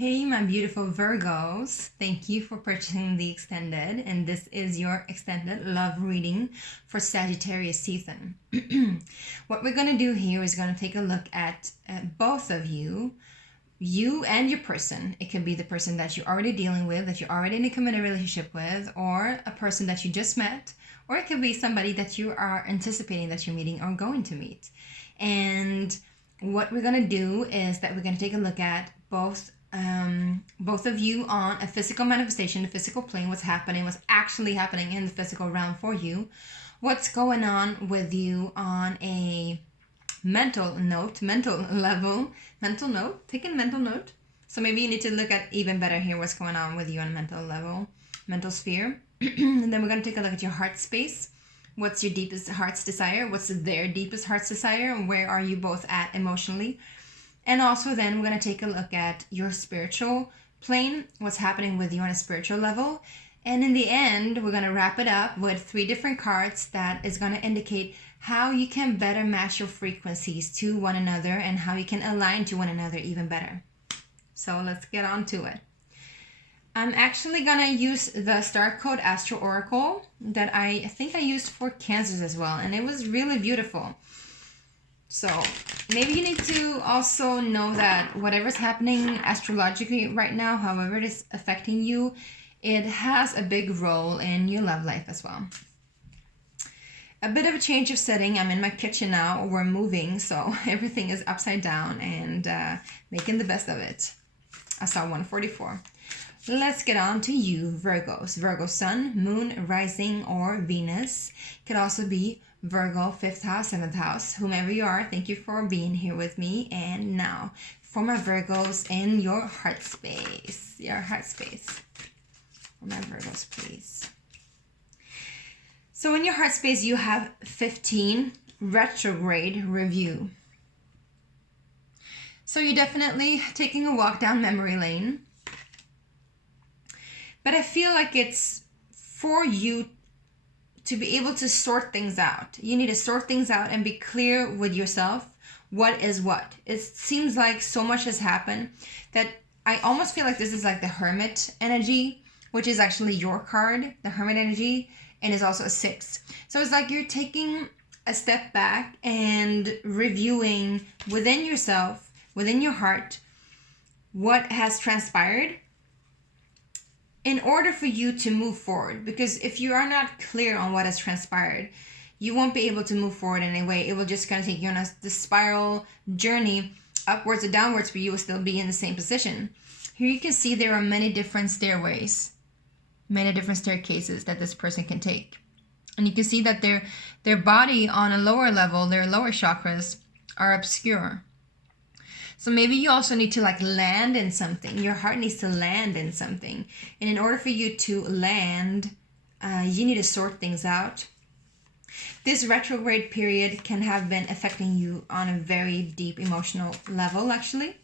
Hey, my beautiful Virgos. Thank you for purchasing the extended, and this is your extended love reading for Sagittarius season. What we're going to do here is going to take a look at both of you and your person. It could be the person that you're already dealing with, that you're already in a committed relationship with, or a person that you just met, or it could be somebody that you are anticipating that you're meeting or going to meet. And what we're going to do is that we're going to take a look at both of you on a physical manifestation, the physical plane, what's actually happening in the physical realm for you, what's going on with you on a mental note. Take a mental note. So maybe you need to look at even better here what's going on with you on a mental level, mental sphere. And then we're going to take a look at your heart space. What's your deepest heart's desire? What's their deepest heart's desire? And where are you both at emotionally? And also then we're going to take a look at your spiritual plane, what's happening with you on a spiritual level. And in the end, we're going to wrap it up with 3 different cards that is going to indicate how you can better match your frequencies to one another and how you can align to one another even better. So let's get on to it. I'm actually going to use the Star Code Astro Oracle that I think I used for Cancers as well. And it was really beautiful. So maybe you need to also know that whatever's happening astrologically right now, however it is affecting you, it has a big role in your love life as well. A bit of a change of setting. I'm in my kitchen now. We're moving, so everything is upside down and making the best of it. I saw 144. Let's get on to you, Virgos. Virgo Sun, Moon, Rising, or Venus. Could also be Virgo, 5th house, 7th house. Whomever you are, thank you for being here with me. And now, for my Virgos in your heart space. Your heart space. For my Virgos, please. So in your heart space, you have 15 retrograde review. So you're definitely taking a walk down memory lane. But I feel like it's for you to be able to sort things out. You need to sort things out and be clear with yourself. What is what? It seems like so much has happened that I almost feel like this is like the Hermit energy, which is actually your card, the Hermit energy, and is also a 6. So it's like you're taking a step back and reviewing within yourself, within your heart, what has transpired in order for you to move forward. Because if you are not clear on what has transpired, you won't be able to move forward in any way. It will just kind of take you on the spiral journey upwards or downwards, but you will still be in the same position. Here you can see there are many different stairways, many different staircases that this person can take. And you can see that their body on a lower level, their lower chakras, are obscure. So maybe you also need to land in something. Your heart needs to land in something. And in order for you to land, you need to sort things out. This retrograde period can have been affecting you on a very deep emotional level, actually.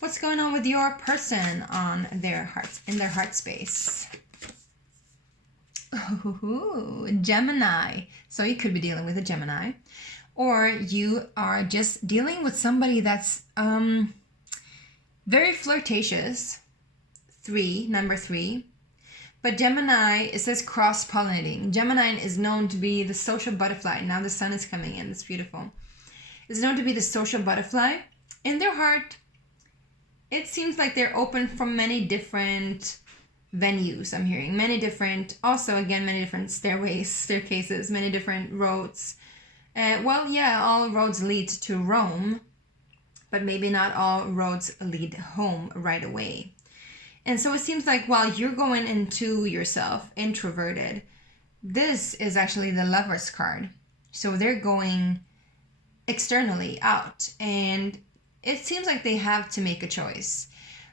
What's going on with your person on their hearts, in their heart space? Ooh, Gemini. So you could be dealing with a Gemini. Or you are just dealing with somebody that's very flirtatious. Number 3. But Gemini, it says cross-pollinating. Gemini is known to be the social butterfly. Now the sun is coming in. It's beautiful. It's known to be the social butterfly. In their heart, it seems like they're open from many different venues, I'm hearing. Many different staircases, many different roads. All roads lead to Rome, but maybe not all roads lead home right away. And so it seems like while you're going into yourself, introverted, this is actually the Lover's card. So they're going externally out, and it seems like they have to make a choice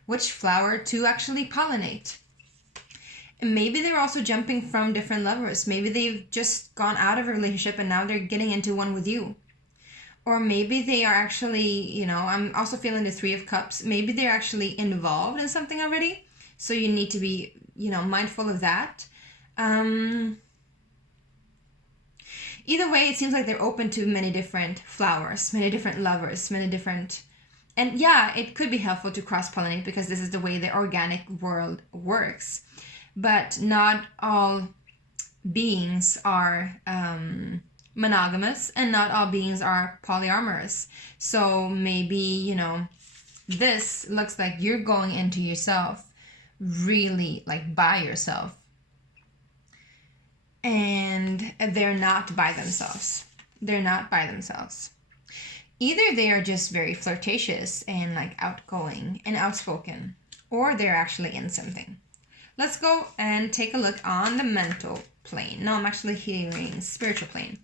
which flower to actually pollinate. And maybe they're also jumping from different lovers. Maybe they've just gone out of a relationship and now they're getting into one with you. Or maybe they are actually, I'm also feeling the 3 of Cups. Maybe they're actually involved in something already. So you need to be, mindful of that. Either way, it seems like they're open to many different flowers, many different lovers, many different And yeah, it could be helpful to cross-pollinate because this is the way the organic world works. But not all beings are monogamous, and not all beings are polyamorous. So maybe, you know, this looks like you're going into yourself really like by yourself, and they're not by themselves. They're not by themselves. Either they are just very flirtatious and like outgoing and outspoken, or they're actually in something. Let's go and take a look on the mental plane. No, I'm actually hearing spiritual plane.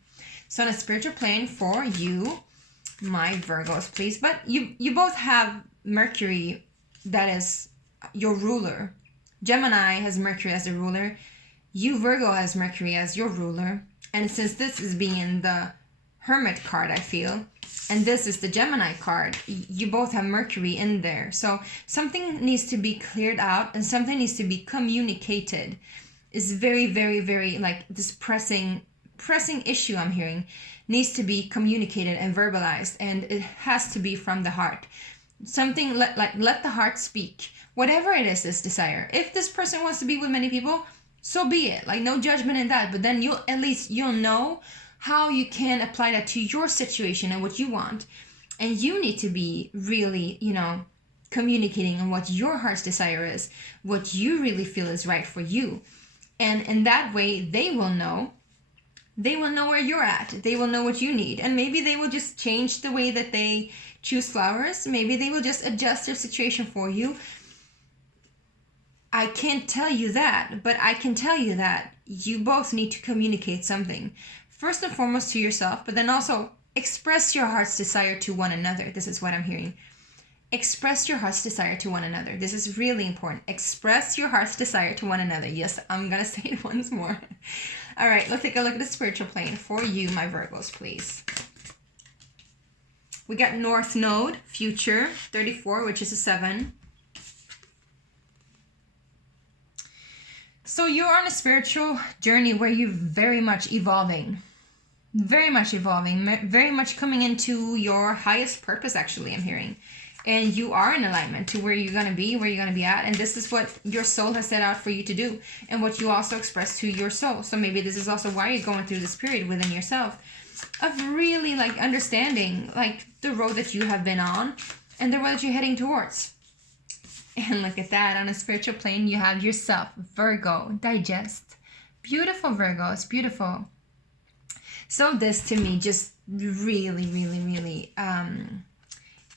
So on a spiritual plane for you, my Virgos, please. But you both have Mercury, that is your ruler. Gemini has Mercury as the ruler. You, Virgo, has Mercury as your ruler. And since this is being the Hermit card, I feel, and this is the Gemini card, you both have Mercury in there. So something needs to be cleared out and something needs to be communicated. It's very, very, very, like, this pressing issue I'm hearing needs to be communicated and verbalized, and it has to be from the heart. Something let the heart speak. Whatever it is, this desire. If this person wants to be with many people, so be it. Like, no judgment in that. But then you'll know how you can apply that to your situation and what you want. And you need to be really, you know, communicating on what your heart's desire is, what you really feel is right for you. And in that way, they will know where you're at. They will know what you need. And maybe they will just change the way that they choose flowers. Maybe they will just adjust their situation for you. I can't tell you that, but I can tell you that you both need to communicate something. First and foremost to yourself, but then also express your heart's desire to one another. This is what I'm hearing. Express your heart's desire to one another. This is really important. Express your heart's desire to one another. Yes, I'm going to say it once more. All right, let's take a look at the spiritual plane for you, my Virgos, please. We got North Node, Future, 34, which is a 7. So you're on a spiritual journey where you're very much evolving. Very much coming into your highest purpose, actually, I'm hearing. And you are in alignment to where you're going to be, at. And this is what your soul has set out for you to do. And what you also express to your soul. So maybe this is also why you're going through this period within yourself of really like understanding like the road that you have been on and the road that you're heading towards. And look at that, on a spiritual plane, you have yourself, Virgo, digest. Beautiful, Virgo, it's beautiful. So this to me just really, really, really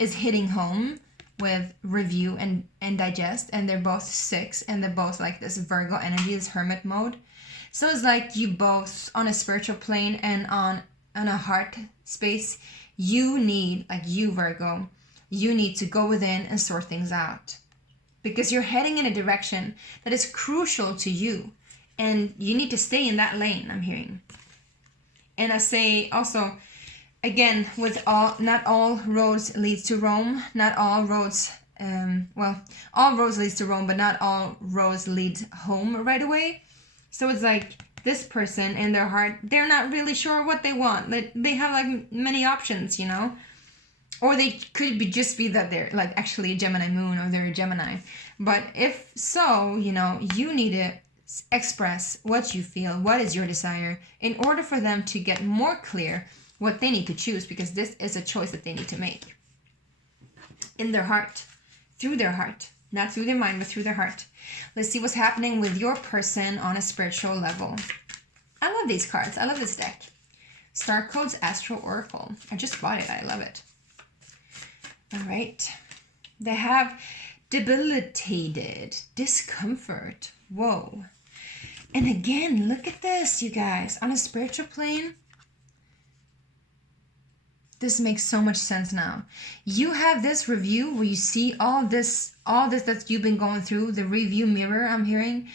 is hitting home with review and digest. And they're both 6 and they're both like this Virgo energy, this hermit mode. So it's like you both on a spiritual plane and on a heart space, you need, like you, Virgo, you need to go within and sort things out. Because you're heading in a direction that is crucial to you. And you need to stay in that lane, I'm hearing. And I say also, again, not all roads leads to Rome. Not all roads, all roads leads to Rome, but not all roads lead home right away. So it's like this person in their heart, they're not really sure what they want. They have like many options, you know. Or they could just be that they're like actually a Gemini moon or they're a Gemini. But if so, you know, you need to express what you feel, what is your desire, in order for them to get more clear what they need to choose, because this is a choice that they need to make. In their heart, through their heart, not through their mind, but through their heart. Let's see what's happening with your person on a spiritual level. I love these cards. I love this deck. Star Codes Astral Oracle. I just bought it. I love it. All right. They have debilitated, discomfort. Whoa. And again, look at this, you guys. On a spiritual plane, this makes so much sense now. You have this review where you see all this that you've been going through, the review mirror I'm hearing.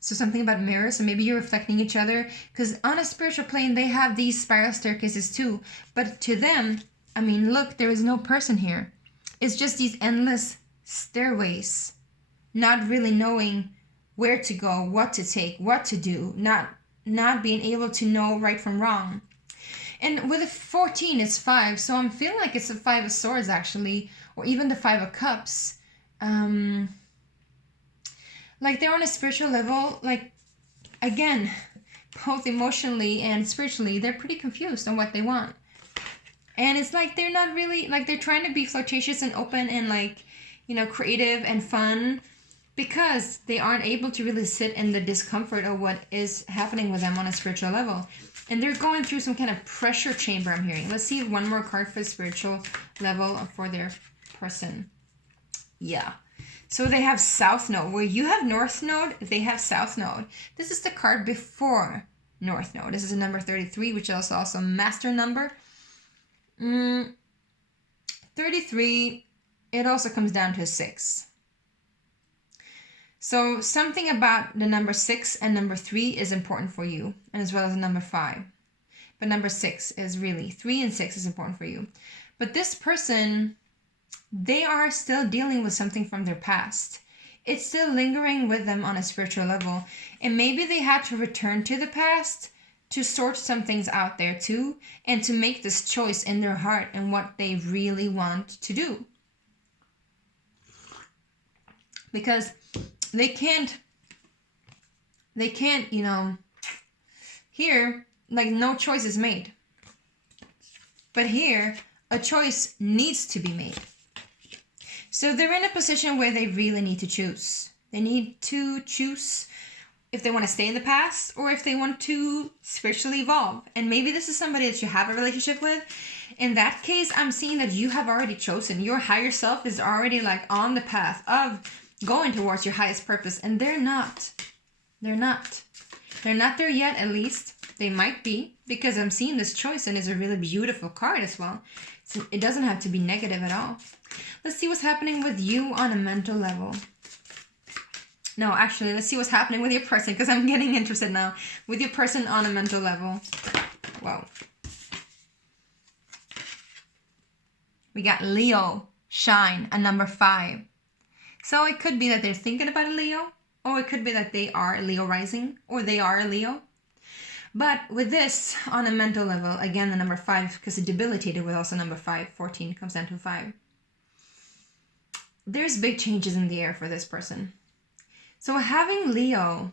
So something about mirrors, so maybe you're reflecting each other. Because on a spiritual plane, they have these spiral staircases too. But to them, I mean, look, there is no person here. It's just these endless stairways, not really knowing where to go, what to take, what to do, not being able to know right from wrong. And with a 14, it's 5, so I'm feeling like it's a 5 of Swords actually, or even the Five of Cups, like they're on a spiritual level, like, again, both emotionally and spiritually, they're pretty confused on what they want. And it's like they're not really, like, they're trying to be flirtatious and open and, like, you know, creative and fun, because they aren't able to really sit in the discomfort of what is happening with them on a spiritual level. And they're going through some kind of pressure chamber, I'm hearing. Let's see one more card for the spiritual level for their person. Yeah. So they have South Node. Where you have North Node, they have South Node. This is the card before North Node. This is a number 33, which is also a master number. 33, it also comes down to a 6. So something about the number 6 and number 3 is important for you, and as well as the number 5. But number 6 is really, 3 and 6 is important for you. But this person, they are still dealing with something from their past. It's still lingering with them on a spiritual level. And maybe they had to return to the past to sort some things out there too, and to make this choice in their heart and what they really want to do. Because they can't, you know, here, like, no choice is made. But here, a choice needs to be made. So they're in a position where they really need to choose. They need to choose if they want to stay in the past or if they want to spiritually evolve. And maybe this is somebody that you have a relationship with. In that case, I'm seeing that you have already chosen. Your higher self is already, like, on the path of going towards your highest purpose. And they're not. They're not. They're not there yet, at least. They might be, because I'm seeing this choice, and it's a really beautiful card as well. So it doesn't have to be negative at all. Let's see what's happening with you on a mental level. No, actually, let's see what's happening with your person, because I'm getting interested now. With your person on a mental level. Whoa. We got Leo, shine, a number 5. So it could be that they're thinking about a Leo, or it could be that they are a Leo rising, or they are a Leo. But with this, on a mental level, again, the number 5, because it debilitated with also number 5, 14 comes down to 5. There's big changes in the air for this person. So having Leo,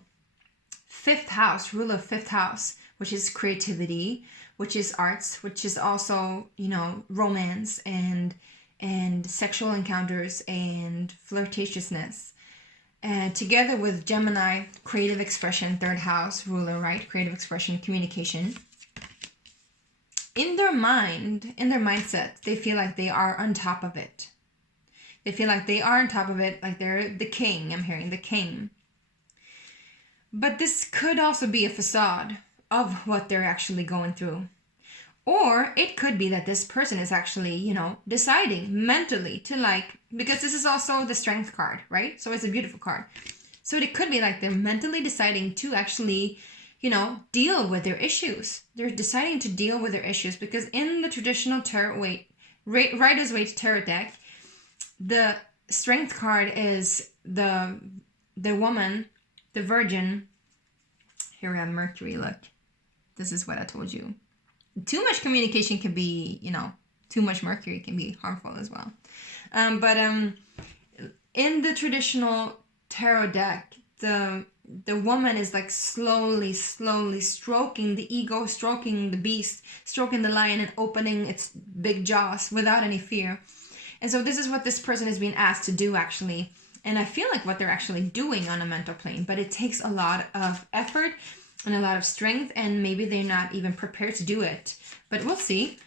5th house, ruler of 5th house, which is creativity, which is arts, which is also, you know, romance and sexual encounters and flirtatiousness. And together with Gemini, creative expression, 3rd house, ruler, right? Creative expression, communication. In their mind, in their mindset, they feel like they are on top of it. They feel like they are on top of it, like they're the king. I'm hearing the king. But this could also be a facade of what they're actually going through. Or it could be that this person is actually, you know, deciding mentally to, like, because this is also the strength card, right? So it's a beautiful card. So it could be like they're mentally deciding to actually, you know, deal with their issues. They're deciding to deal with their issues, because in the traditional tarot Rider's Waite tarot deck, the strength card is the woman, the virgin. Here we have Mercury, look. This is what I told you. Too much communication can be, you know, too much Mercury can be harmful as well. But in the traditional tarot deck, the woman is like slowly stroking the ego, stroking the beast, stroking the lion, and opening its big jaws without any fear. And so this is what this person is being asked to do, actually. And I feel like what they're actually doing on a mental plane, but it takes a lot of effort and a lot of strength, and maybe they're not even prepared to do it. But we'll see.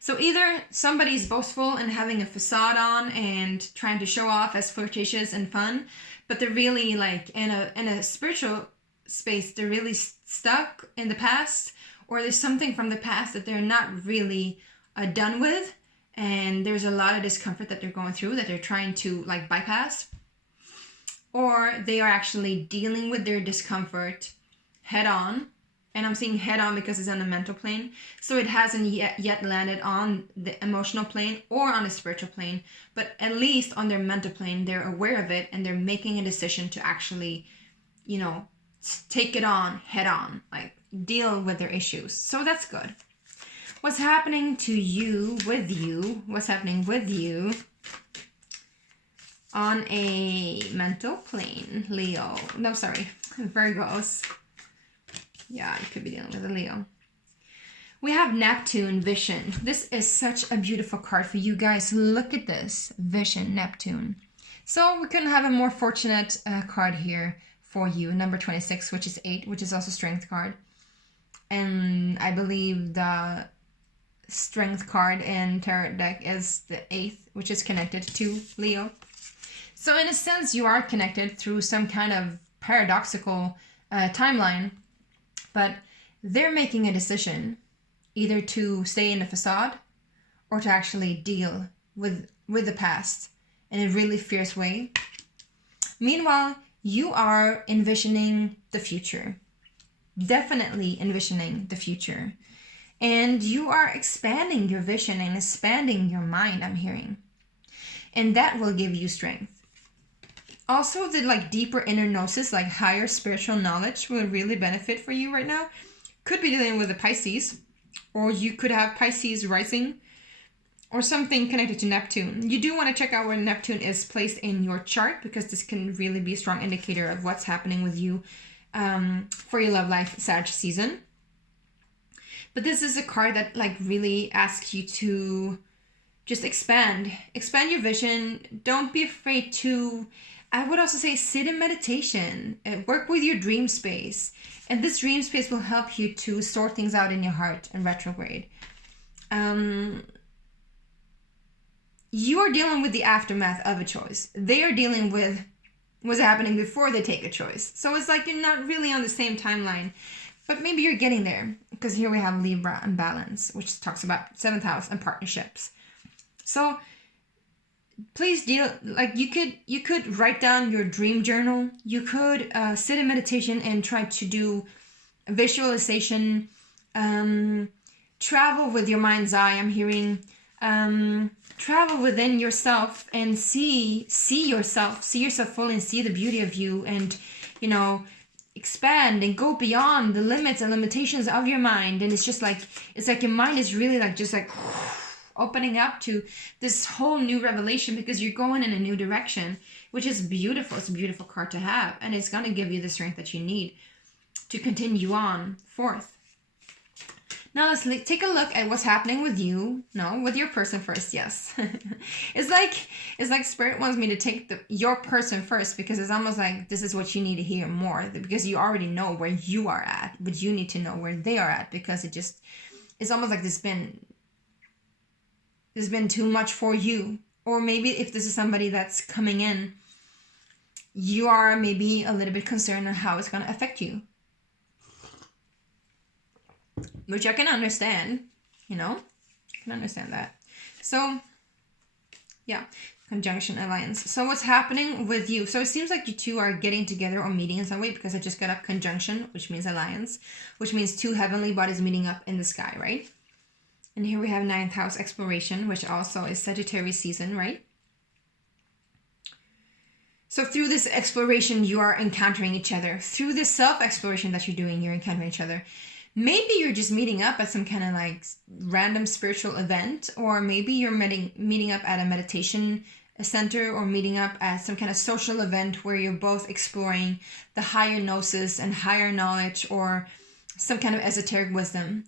So either somebody's boastful and having a facade on and trying to show off as flirtatious and fun, but they're really, like, in a spiritual space, they're really stuck in the past, or there's something from the past that they're not really done with, and there's a lot of discomfort that they're going through that they're trying to, like, bypass. Or they are actually dealing with their discomfort head on. And I'm saying head on because it's on the mental plane. So it hasn't yet landed on the emotional plane or on the spiritual plane. But at least on their mental plane, they're aware of it and they're making a decision to actually, you know, take it on head on. Like, deal with their issues. So that's good. What's happening to you, with you? What's happening with you on a mental plane, Leo? No, sorry, Virgos. Yeah, you could be dealing with a Leo. We have Neptune, Vision. This is such a beautiful card for you guys. Look at this, Vision, Neptune. So we couldn't have a more fortunate card here for you. Number 26, which is 8, which is also Strength card. And I believe the Strength card in Tarot deck is the 8th, which is connected to Leo. So in a sense, you are connected through some kind of paradoxical timeline. But they're making a decision either to stay in the facade or to actually deal with the past in a really fierce way. Meanwhile, you are envisioning the future. Definitely envisioning the future. And you are expanding your vision and expanding your mind, I'm hearing. And that will give you strength. Also, the deeper inner gnosis, higher spiritual knowledge will really benefit for you right now. Could be dealing with the Pisces, or you could have Pisces rising, or something connected to Neptune. You do want to check out where Neptune is placed in your chart, because this can really be a strong indicator of what's happening with you for your love life Sag season. But this is a card that really asks you to just expand your vision. Don't be afraid to, I would also say, sit in meditation and work with your dream space. And this dream space will help you to sort things out in your heart and retrograde. You are dealing with the aftermath of a choice. They are dealing with what's happening before they take a choice. So it's you're not really on the same timeline, but maybe you're getting there, because here we have Libra and balance, which talks about 7th house and partnerships. So please deal, you could write down your dream journal. You could sit in meditation and try to do visualization, travel with your mind's eye. I'm hearing travel within yourself and see yourself fully and see the beauty of you, and expand and go beyond the limits and limitations of your mind. And it's just it's your mind is really opening up to this whole new revelation, because you're going in a new direction, which is beautiful. It's a beautiful card to have, and it's going to give you the strength that you need to continue on forth. Now let's take a look at what's happening with you. No, with your person first. Yes. It's like Spirit wants me to take your person first, because it's almost like this is what you need to hear more, because you already know where you are at, but you need to know where they are at, because it's almost like there's been too much for you. Or maybe if this is somebody that's coming in, you are maybe a little bit concerned on how it's going to affect you, which I can understand, I can understand that. So yeah, conjunction alliance. So what's happening with you? So it seems like you two are getting together or meeting in some way, because I just got up conjunction, which means alliance, which means two heavenly bodies meeting up in the sky, right? And here we have 9th house exploration, which also is Sagittarius season, right? So through this exploration, you are encountering each other. Through this self-exploration that you're doing, you're encountering each other. Maybe you're just meeting up at some kind of random spiritual event, or maybe you're meeting up at a meditation center, or meeting up at some kind of social event where you're both exploring the higher gnosis and higher knowledge, or some kind of esoteric wisdom.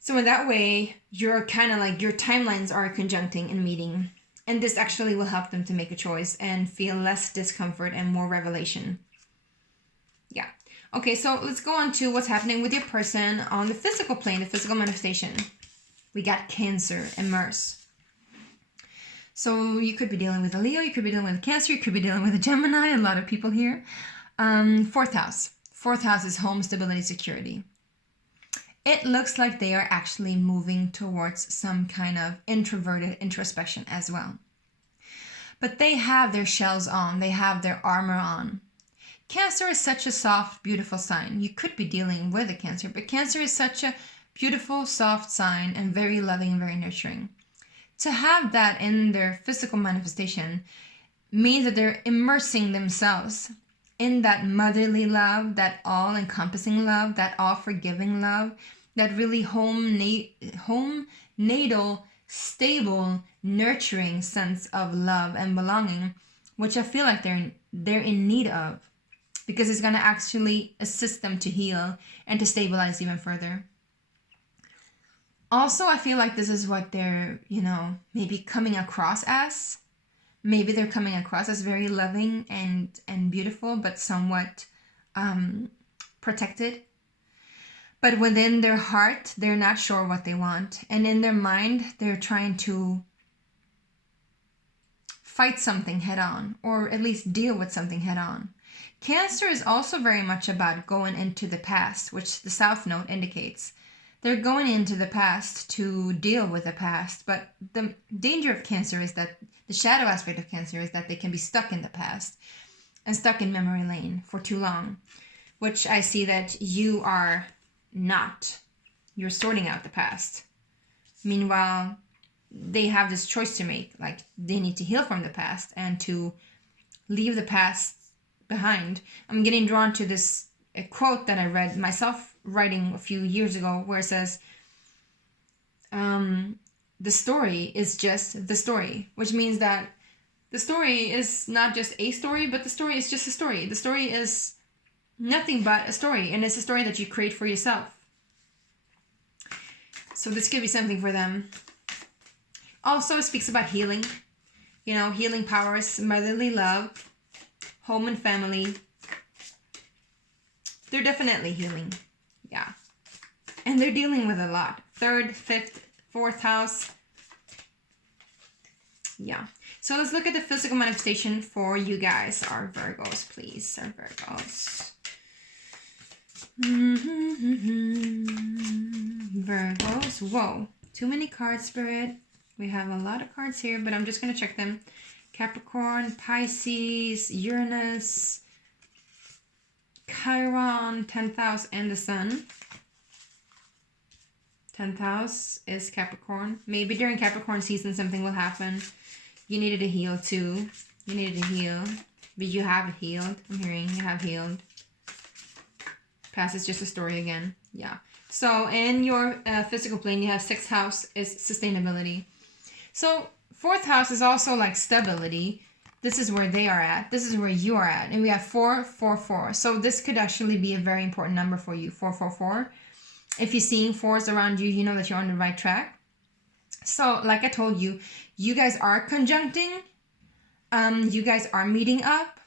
So in that way, you're kind of your timelines are conjuncting and meeting. And this actually will help them to make a choice and feel less discomfort and more revelation. Yeah. Okay, so let's go on to what's happening with your person on the physical plane, the physical manifestation. We got Cancer and Mars. So you could be dealing with a Leo, you could be dealing with a Cancer, you could be dealing with a Gemini, a lot of people here. 4th house. 4th house is home, stability, security. It looks like they are actually moving towards some kind of introverted introspection as well. But they have their shells on, they have their armor on. Cancer is such a soft, beautiful sign. You could be dealing with a Cancer, but Cancer is such a beautiful, soft sign and very loving and very nurturing. To have that in their physical manifestation means that they're immersing themselves in that motherly love, that all-encompassing love, that all-forgiving love. that really home natal, stable, nurturing sense of love and belonging, which I feel like they're in need of, because it's going to actually assist them to heal and to stabilize even further. Also, I feel like this is what they're, maybe coming across as. Maybe they're coming across as very loving and beautiful, but somewhat protected. But within their heart, they're not sure what they want. And in their mind, they're trying to fight something head on, or at least deal with something head on. Cancer is also very much about going into the past, which the South Node indicates. They're going into the past to deal with the past, but the danger of Cancer is that, the shadow aspect of Cancer is that they can be stuck in the past and stuck in memory lane for too long, which I see that you are not. You're sorting out the past. Meanwhile, they have this choice to make, like they need to heal from the past and to leave the past behind. I'm getting drawn to this a quote that I read myself writing a few years ago, where it says, the story is just the story, which means that the story is not just a story, but the story is just a story. The story is nothing but a story, and it's a story that you create for yourself. So this could be something for them. Also, it speaks about healing. Healing powers, motherly love, home and family. They're definitely healing. Yeah. And they're dealing with a lot. 3rd, 5th, 4th house. Yeah. So let's look at the physical manifestation for you guys, our Virgos, please. Our Virgos. Virgos. Whoa. Too many cards, Spirit. We have a lot of cards here, but I'm just going to check them. Capricorn, Pisces, Uranus, Chiron, 10th house, and the Sun. 10th house is Capricorn. Maybe during Capricorn season something will happen. You needed to heal too. You needed to heal. But you have healed. I'm hearing you have healed. Past is just a story again. Yeah. So in your physical plane, you have 6th house is sustainability. So 4th house is also like stability. This is where they are at. This is where you are at. And we have 4, 4, 4. So this could actually be a very important number for you. 4, 4, 4. If you're seeing 4s around you, you know that you're on the right track. So like I told you, you guys are conjuncting. You guys are meeting up.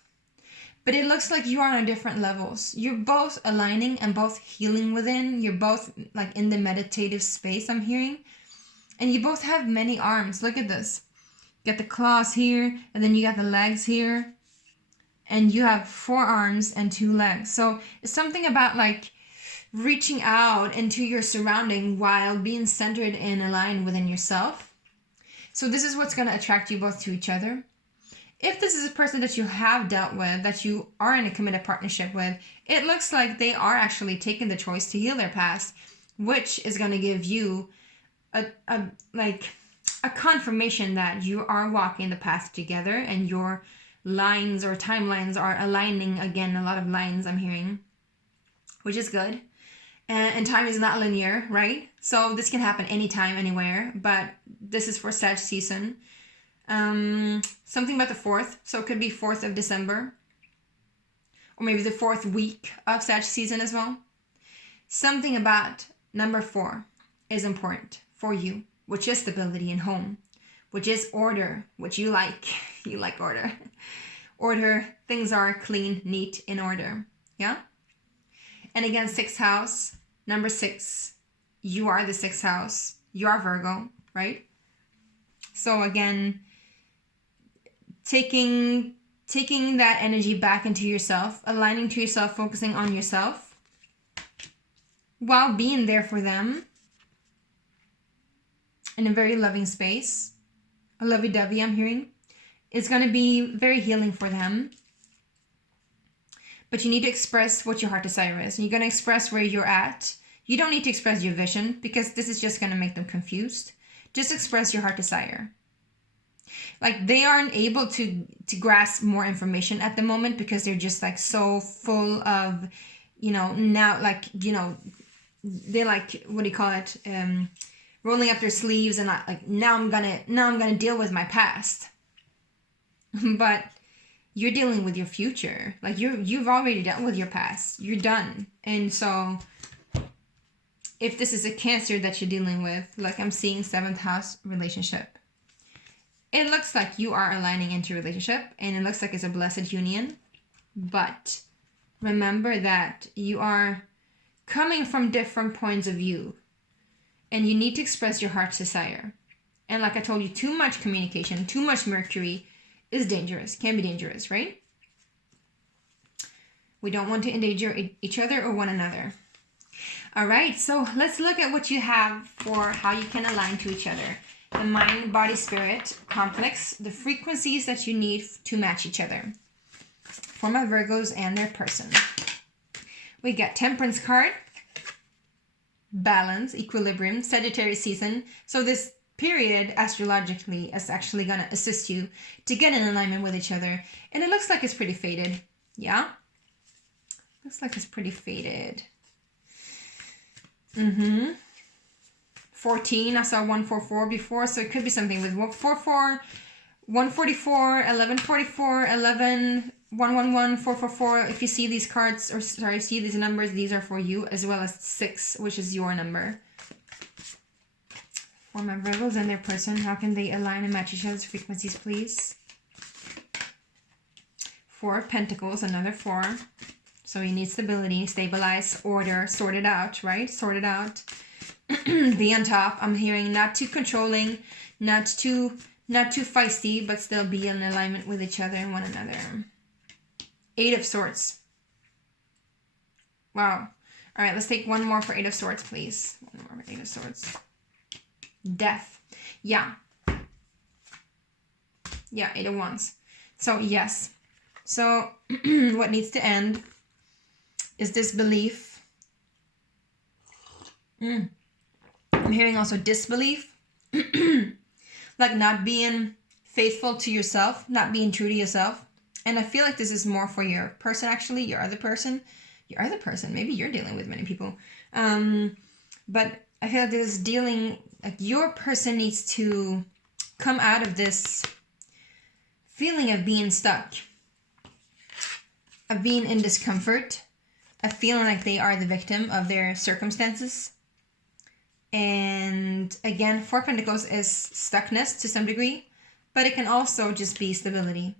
But it looks like you are on different levels. You're both aligning and both healing within. You're both like in the meditative space, I'm hearing. And you both have many arms. Look at this. You got the claws here, and then you got the legs here. And you have 4 arms and 2 legs. So it's something about like reaching out into your surrounding while being centered and aligned within yourself. So this is what's going to attract you both to each other. If this is a person that you have dealt with, that you are in a committed partnership with, it looks like they are actually taking the choice to heal their past, which is going to give you a confirmation that you are walking the path together and your lines or timelines are aligning again. A lot of lines I'm hearing, which is good. And time is not linear, right? So this can happen anytime, anywhere, but this is for Sag season. Something about the 4th. So it could be 4th of December. Or maybe the 4th week of Sag season as well. Something about number 4 is important for you, which is stability and home, which is order, which you like. You like order. Order, things are clean, neat, in order. Yeah? And again, 6th house, number 6. You are the 6th house. You are Virgo, right? So again, taking that energy back into yourself, aligning to yourself, focusing on yourself, while being there for them in a very loving space, a lovey-dovey I'm hearing, is going to be very healing for them. But you need to express what your heart desire is. And you're going to express where you're at. You don't need to express your vision because this is just going to make them confused. Just express your heart desire. Like they aren't able to grasp more information at the moment because they're just like so full of, now like, they like, what do you call it? Rolling up their sleeves and like, now I'm gonna deal with my past. But you're dealing with your future. Like you've already dealt with your past. You're done. And so if this is a Cancer that you're dealing with, like I'm seeing 7th house relationship, it looks like you are aligning into a relationship and it looks like it's a blessed union. But remember that you are coming from different points of view and you need to express your heart's desire. And like I told you, too much communication, too much Mercury is dangerous, can be dangerous, right? We don't want to endanger each other or one another. All right, so let's look at what you have for how you can align to each other. The mind, body, spirit complex, the frequencies that you need to match each other. For my Virgos and their person. We got Temperance card, balance, equilibrium, Sagittarius season. So this period astrologically is actually going to assist you to get in alignment with each other. And it looks like it's pretty faded. Yeah? Looks like it's pretty faded. 14, I saw 144 before, so it could be something with 144, 144, 1144, 11, 111, 444. If you see these cards, or sorry, see these numbers, these are for you, as well as 6, which is your number. For my Virgos and their person, how can they align and match each other's frequencies, please? 4 of Pentacles, another 4. So you need stability, stabilize, order, sort it out, right? Sort it out. Be on top. I'm hearing not too controlling, not too feisty, but still be in alignment with each other and one another. 8 of Swords. Wow. All right, let's take one more for 8 of Swords, please. One more for 8 of Swords. Death. Yeah. Yeah, 8 of Wands. So, yes. So, what needs to end is this belief. I'm hearing also disbelief. Like not being faithful to yourself, not being true to yourself. And I feel like this is more for your person, actually, your other person. Your other person, maybe you're dealing with many people. But I feel like this is dealing, like your person needs to come out of this feeling of being stuck, of being in discomfort, of feeling like they are the victim of their circumstances. And again, 4 Pentacles is stuckness to some degree, but it can also just be stability.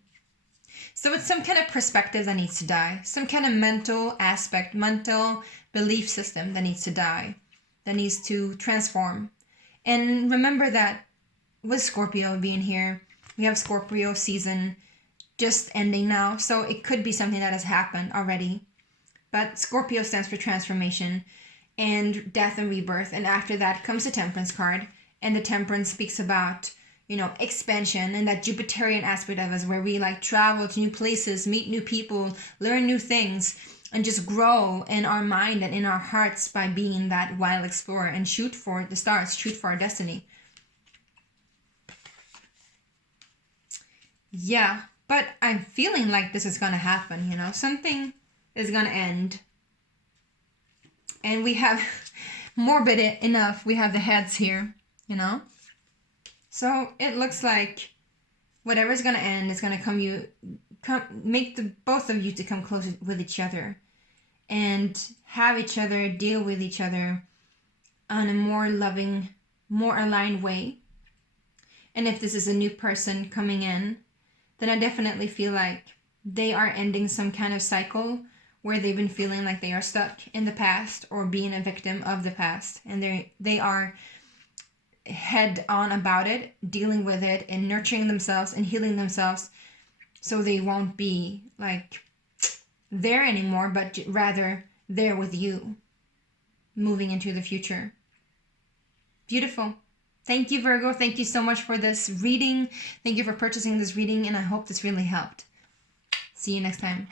So it's some kind of perspective that needs to die, some kind of mental aspect, mental belief system that needs to die, that needs to transform. And remember that with Scorpio being here, we have Scorpio season just ending now, so it could be something that has happened already. But Scorpio stands for transformation and death and rebirth. And after that comes the Temperance card. And the Temperance speaks about, you know, expansion and that Jupiterian aspect of us where we like travel to new places, meet new people, learn new things, and just grow in our mind and in our hearts by being that wild explorer and shoot for the stars, shoot for our destiny. Yeah, but I'm feeling like this is going to happen, you know, something is going to end. And we have morbid enough. We have the heads here, you know. So it looks like whatever's going to end is going to make the both of you to come closer with each other and have each other deal with each other on a more loving, more aligned way. And if this is a new person coming in, then I definitely feel like they are ending some kind of cycle where they've been feeling like they are stuck in the past or being a victim of the past. And they are head on about it, dealing with it and nurturing themselves and healing themselves so they won't be like there anymore, but rather there with you, moving into the future. Beautiful. Thank you, Virgo. Thank you so much for this reading. Thank you for purchasing this reading, and I hope this really helped. See you next time.